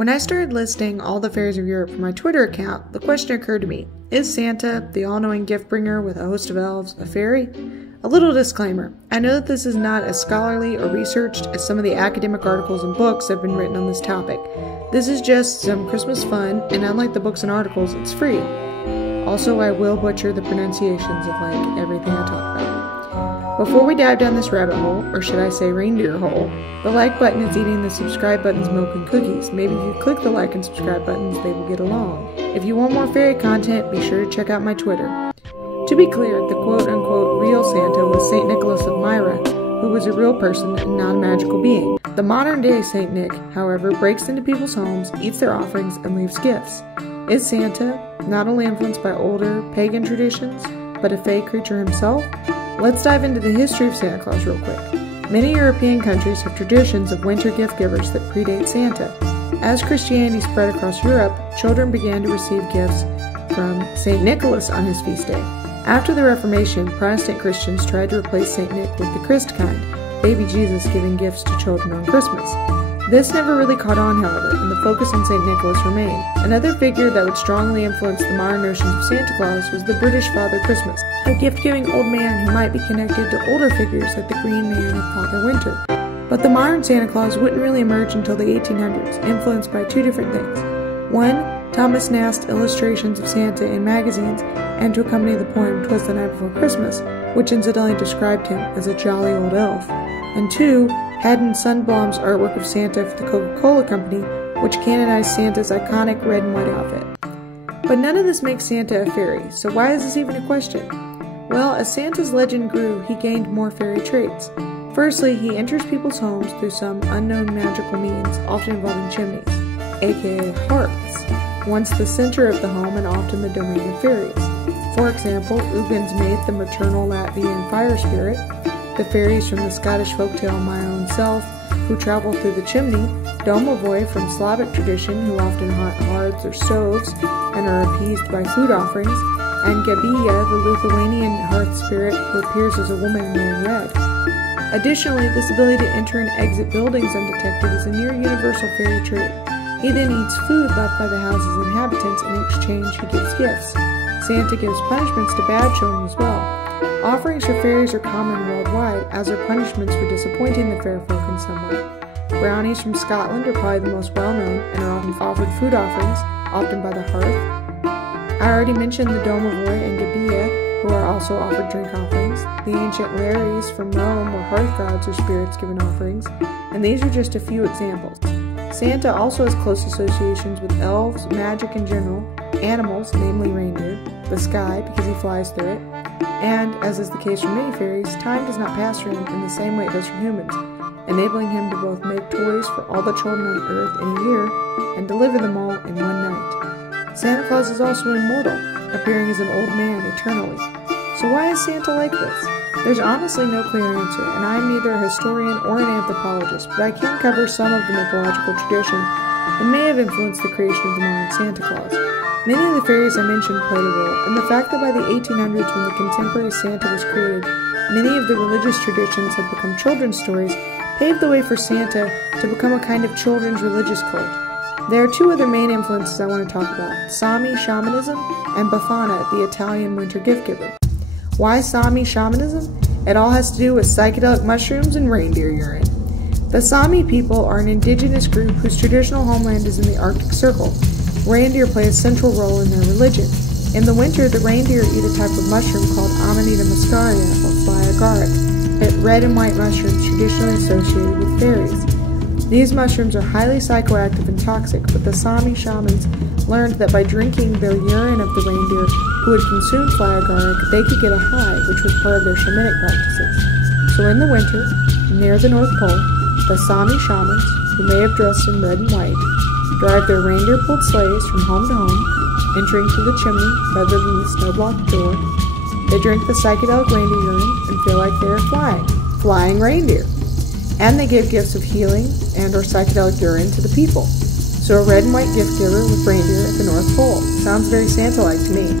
When I started listing all the fairies of Europe for my Twitter account, the question occurred to me, is Santa, the all-knowing gift bringer with a host of elves, a fairy? A little disclaimer, I know that this is not as scholarly or researched as some of the academic articles and books that have been written on this topic. This is just some Christmas fun, and unlike the books and articles, it's free. Also, I will butcher the pronunciations of everything I talk about. Before we dive down this rabbit hole, or should I say reindeer hole, the like button is eating the subscribe button's milk and cookies. Maybe if you click the like and subscribe buttons, they will get along. If you want more fairy content, be sure to check out my Twitter. To be clear, the quote-unquote real Santa was St. Nicholas of Myra, who was a real person and not a magical being. The modern-day St. Nick, however, breaks into people's homes, eats their offerings, and leaves gifts. Is Santa not only influenced by older, pagan traditions, but a fae creature himself? Let's dive into the history of Santa Claus real quick. Many European countries have traditions of winter gift givers that predate Santa. As Christianity spread across Europe, children began to receive gifts from St. Nicholas on his feast day. After the Reformation, Protestant Christians tried to replace St. Nick with the Christ kind, baby Jesus giving gifts to children on Christmas. This never really caught on, however, and the focus on St. Nicholas remained. Another figure that would strongly influence the modern notions of Santa Claus was the British Father Christmas, a gift-giving old man who might be connected to older figures like the Green Man and Father Winter. But the modern Santa Claus wouldn't really emerge until the 1800s, influenced by two different things. One, Thomas Nast's illustrations of Santa in magazines, and to accompany the poem "'Twas the Night Before Christmas," which incidentally described him as a jolly old elf. And two, Haddon Sundblom's artwork of Santa for the Coca-Cola Company, which canonized Santa's iconic red and white outfit. But none of this makes Santa a fairy, so why is this even a question? Well, as Santa's legend grew, he gained more fairy traits. Firstly, he enters people's homes through some unknown magical means, often involving chimneys, aka hearths, once the center of the home and often the domain of fairies. For example, Ugin's Meath, the maternal Latvian fire spirit, the fairies from the Scottish folktale My Own Self, who travel through the chimney, Domovoi from Slavic tradition, who often haunt hearths or stoves and are appeased by food offerings, and Gabiya, the Lithuanian hearth spirit who appears as a woman wearing red. Additionally, this ability to enter and exit buildings undetected is a near universal fairy trait. He then eats food left by the house's inhabitants, and in exchange he gives gifts. Santa gives punishments to bad children as well. Offerings for fairies are common worldwide, as are punishments for disappointing the fair folk in some way. Brownies from Scotland are probably the most well-known and are often offered food offerings, often by the hearth. I already mentioned the Domovoi and Gabiya, who are also offered drink offerings. The ancient Lares from Rome were hearth gods or spirits given offerings, and these are just a few examples. Santa also has close associations with elves, magic in general, animals, namely reindeer, the sky because he flies through it, and, as is the case for many fairies, time does not pass for him in the same way it does for humans, enabling him to both make toys for all the children on Earth in a year and deliver them all in one night. Santa Claus is also immortal, appearing as an old man eternally. So why is Santa like this? There's honestly no clear answer, and I am neither a historian or an anthropologist, but I can cover some of the mythological tradition that may have influenced the creation of the modern Santa Claus. Many of the fairies I mentioned played a role, and the fact that by the 1800s when the contemporary Santa was created, many of the religious traditions had become children's stories paved the way for Santa to become a kind of children's religious cult. There are two other main influences I want to talk about, Sami shamanism and Befana, the Italian winter gift giver. Why Sami shamanism? It all has to do with psychedelic mushrooms and reindeer urine. The Sami people are an indigenous group whose traditional homeland is in the Arctic Circle. Reindeer play a central role in their religion. In the winter, the reindeer eat a type of mushroom called Amanita muscaria, or fly agaric, red and white mushrooms traditionally associated with fairies. These mushrooms are highly psychoactive and toxic, but the Sami shamans learned that by drinking the urine of the reindeer who had consumed fly agaric, they could get a high, which was part of their shamanic practices. So in the winter, near the North Pole, the Sami shamans, who may have dressed in red and white, drive their reindeer-pulled sleighs from home to home, entering through the chimney rather than the snow-blocked door. They drink the psychedelic reindeer urine and feel like they are flying reindeer. And they give gifts of healing and or psychedelic urine to the people. So a red and white gift giver with reindeer at the North Pole. Sounds very Santa-like to me.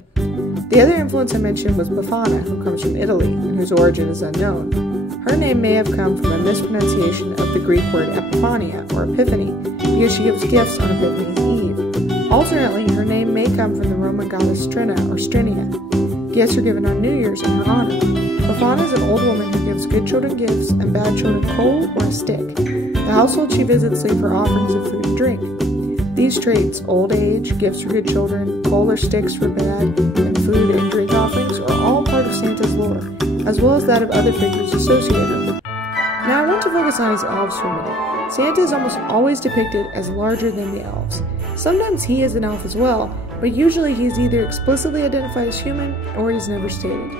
The other influence I mentioned was Befana, who comes from Italy and whose origin is unknown. Her name may have come from a mispronunciation of the Greek word epiphania, or epiphany, because she gives gifts on Epiphany's Eve. Alternately, her name may come from the Roman goddess Strina, or Strinia. Gifts are given on New Year's in her honor. Befana is an old woman who gives good children gifts and bad children coal or a stick. The household she visits leave her offerings of food and drink. These traits, old age, gifts for good children, coal or sticks for bad, and food and drink offerings, are all part of Santa's lore, as well as that of other figures associated with him. Now I want to focus on his elves for a minute. Santa is almost always depicted as larger than the elves. Sometimes he is an elf as well, but usually he is either explicitly identified as human or he's never stated.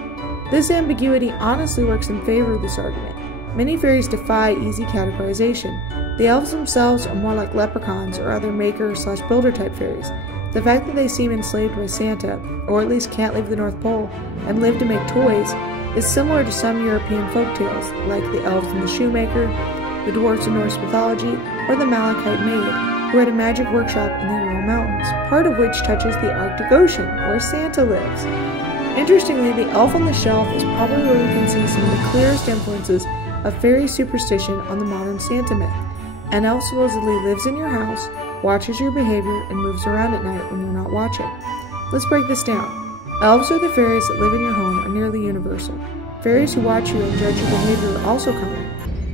This ambiguity honestly works in favor of this argument. Many fairies defy easy categorization. The elves themselves are more like leprechauns or other maker/builder type fairies. The fact that they seem enslaved by Santa, or at least can't leave the North Pole, and live to make toys, is similar to some European folktales, like the elves and the shoemaker, the dwarfs in Norse mythology, or the Malachite maid, who had a magic workshop in the Ural Mountains, part of which touches the Arctic Ocean, where Santa lives. Interestingly, the elf on the shelf is probably where we can see some of the clearest influences of fairy superstition on the modern Santa myth. An elf supposedly lives in your house, watches your behavior, and moves around at night when you're not watching. Let's break this down. Elves, or the fairies that live in your home, are nearly universal. Fairies who watch you and judge your behavior are also common.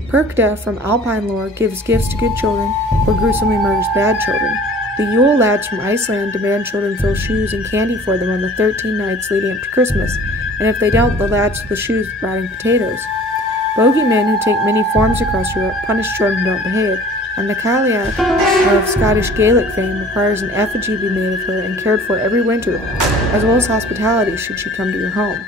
Perkta from Alpine lore gives gifts to good children or gruesomely murders bad children. The Yule lads from Iceland demand children fill shoes and candy for them on the 13 nights leading up to Christmas, and if they don't, the lads fill the shoes with rotting potatoes. Bogeymen who take many forms across Europe punish children who don't behave, and the Cailleach of Scottish Gaelic fame requires an effigy be made of her and cared for every winter, as well as hospitality should she come to your home.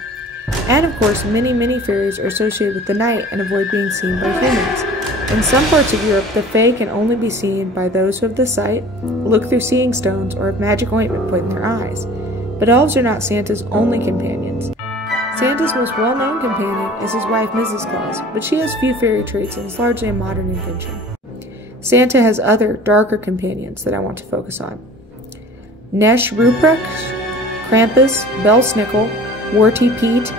And of course, many fairies are associated with the night and avoid being seen by humans. In some parts of Europe, the Fae can only be seen by those who have the sight, look through seeing stones, or have magic ointment put in their eyes. But elves are not Santa's only companions. Santa's most well-known companion is his wife, Mrs. Claus, but she has few fairy traits and is largely a modern invention. Santa has other, darker companions that I want to focus on. Nesh Ruprecht, Krampus, Belsnickel, Warty Pete,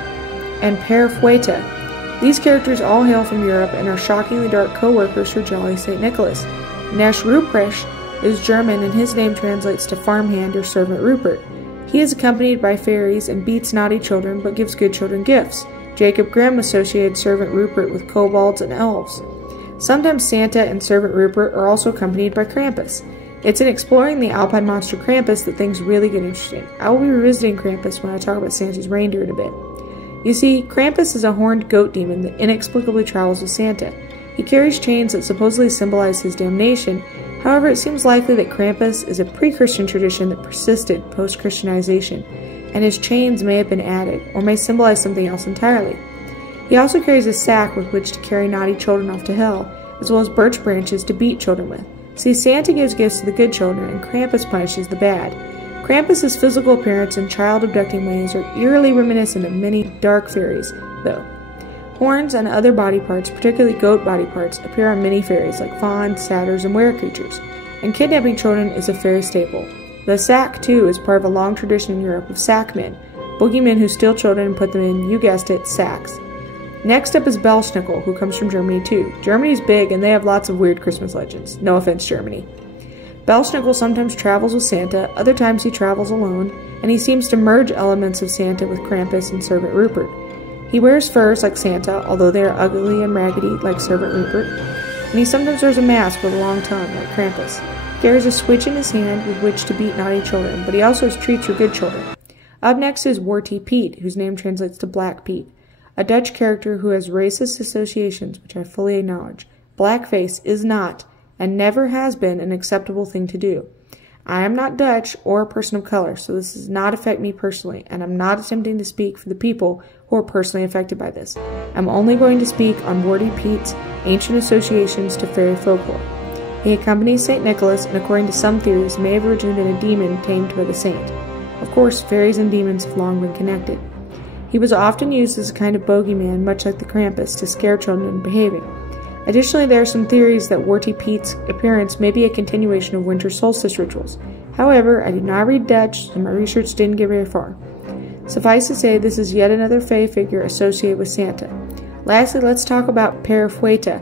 and Per Foueta. These characters all hail from Europe and are shockingly dark co-workers for Jolly St. Nicholas. Nesh Ruprecht is German and his name translates to farmhand or servant Rupert. He is accompanied by fairies and beats naughty children but gives good children gifts. Jacob Grimm associated servant Rupert with kobolds and elves. Sometimes Santa and servant Rupert are also accompanied by Krampus. It's in exploring the Alpine monster Krampus that things really get interesting. I will be revisiting Krampus when I talk about Santa's reindeer in a bit. You see, Krampus is a horned goat demon that inexplicably travels with Santa. He carries chains that supposedly symbolize his damnation. However, it seems likely that Krampus is a pre-Christian tradition that persisted post-Christianization, and his chains may have been added, or may symbolize something else entirely. He also carries a sack with which to carry naughty children off to hell, as well as birch branches to beat children with. See, Santa gives gifts to the good children, and Krampus punishes the bad. Krampus's physical appearance and child-abducting ways are eerily reminiscent of many dark fairies, though. Horns and other body parts, particularly goat body parts, appear on many fairies like fauns, satyrs, and were creatures, and kidnapping children is a fairy staple. The sack, too, is part of a long tradition in Europe of sackmen, boogeymen who steal children and put them in, you guessed it, sacks. Next up is Belsnickel, who comes from Germany too. Germany's big and they have lots of weird Christmas legends. No offense, Germany. Belsnickel sometimes travels with Santa, other times he travels alone, and he seems to merge elements of Santa with Krampus and Servant Rupert. He wears furs like Santa, although they are ugly and raggedy like Servant Rupert, and he sometimes wears a mask with a long tongue like Krampus. He carries a switch in his hand with which to beat naughty children, but he also has treats for good children. Up next is Warty Pete, whose name translates to Black Pete, a Dutch character who has racist associations, which I fully acknowledge. Blackface is not, and never has been, an acceptable thing to do. I am not Dutch or a person of color, so this does not affect me personally, and I'm not attempting to speak for the people who are personally affected by this. I'm only going to speak on Warty Pete's ancient associations to fairy folklore. He accompanies St. Nicholas, and according to some theories, may have originated in a demon tamed by the saint. Of course, fairies and demons have long been connected. He was often used as a kind of bogeyman, much like the Krampus, to scare children into behaving. Additionally, there are some theories that Warty Pete's appearance may be a continuation of winter solstice rituals. However, I did not read Dutch, and my research didn't get very far. Suffice to say, this is yet another fae figure associated with Santa. Lastly, let's talk about Parafueta,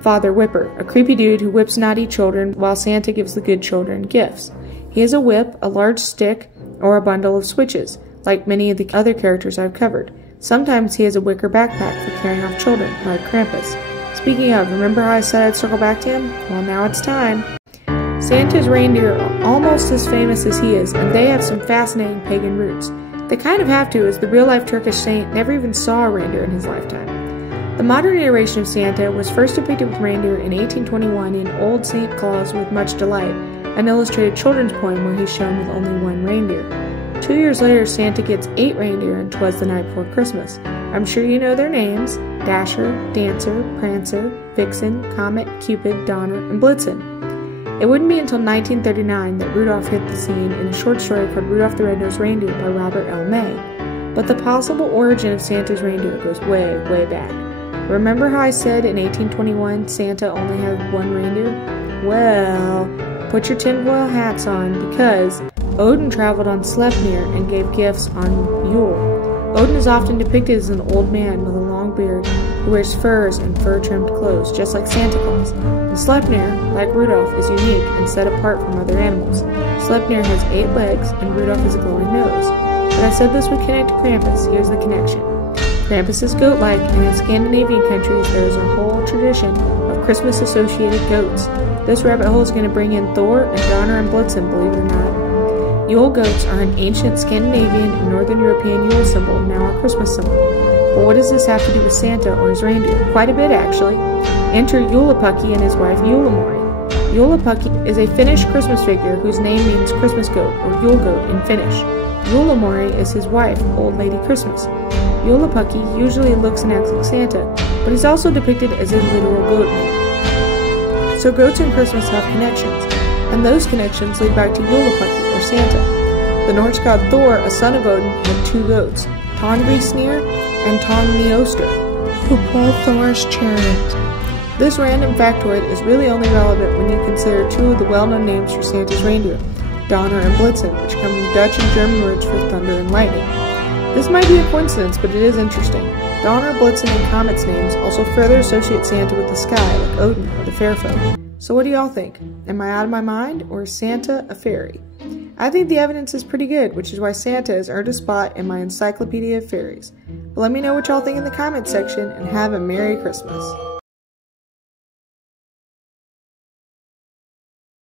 Father Whipper, a creepy dude who whips naughty children while Santa gives the good children gifts. He has a whip, a large stick, or a bundle of switches, like many of the other characters I've covered. Sometimes he has a wicker backpack for carrying off children, like Krampus. Speaking of, remember how I said I'd circle back to him? Well, now it's time. Santa's reindeer are almost as famous as he is, and they have some fascinating pagan roots. They kind of have to, as the real-life Turkish saint never even saw a reindeer in his lifetime. The modern iteration of Santa was first depicted with reindeer in 1821 in Old St. Claus with Much Delight, an illustrated children's poem where he's shown with only one reindeer. 2 years later, Santa gets 8 reindeer in 'Twas the Night Before Christmas. I'm sure you know their names: Dasher, Dancer, Prancer, Vixen, Comet, Cupid, Donner, and Blitzen. It wouldn't be until 1939 that Rudolph hit the scene in a short story called Rudolph the Red-Nosed Reindeer by Robert L. May. But the possible origin of Santa's reindeer goes way, way back. Remember how I said in 1821 Santa only had one reindeer? Well, put your tinfoil hats on, because Odin traveled on Sleipnir and gave gifts on Yule. Odin is often depicted as an old man with a long beard who wears furs and fur-trimmed clothes, just like Santa Claus. And Sleipnir, like Rudolph, is unique and set apart from other animals. Sleipnir has 8 legs, and Rudolph has a glowing nose. But I said this would connect to Krampus. Here's the connection. Krampus is goat-like, and in Scandinavian countries there is a whole tradition of Christmas-associated goats. This rabbit hole is going to bring in Thor and Donner and Blitzen, believe it or not. Yule goats are an ancient Scandinavian and Northern European Yule symbol, now a Christmas symbol. But what does this have to do with Santa or his reindeer? Quite a bit, actually. Enter Julepucky and his wife Julemori. Julepucky is a Finnish Christmas figure whose name means Christmas goat or Yule goat in Finnish. Julemori is his wife, Old Lady Christmas. Julepucky usually looks and acts like Santa, but he's also depicted as a literal goat man. So goats and Christmas have connections, and those connections lead back to Julepucky or Santa. The Norse god Thor, a son of Odin, had 2 goats, Tongrisnir and Tongnioster, who pulled Thor's chariot. This random factoid is really only relevant when you consider 2 of the well-known names for Santa's reindeer, Donner and Blitzen, which come from Dutch and German words for thunder and lightning. This might be a coincidence, but it is interesting. Donner, Blitzen, and Comet's names also further associate Santa with the sky, like Odin or the fair folk. So what do y'all think? Am I out of my mind, or is Santa a fairy? I think the evidence is pretty good, which is why Santa has earned a spot in my Encyclopedia of Fairies. But let me know what y'all think in the comments section, and have a Merry Christmas.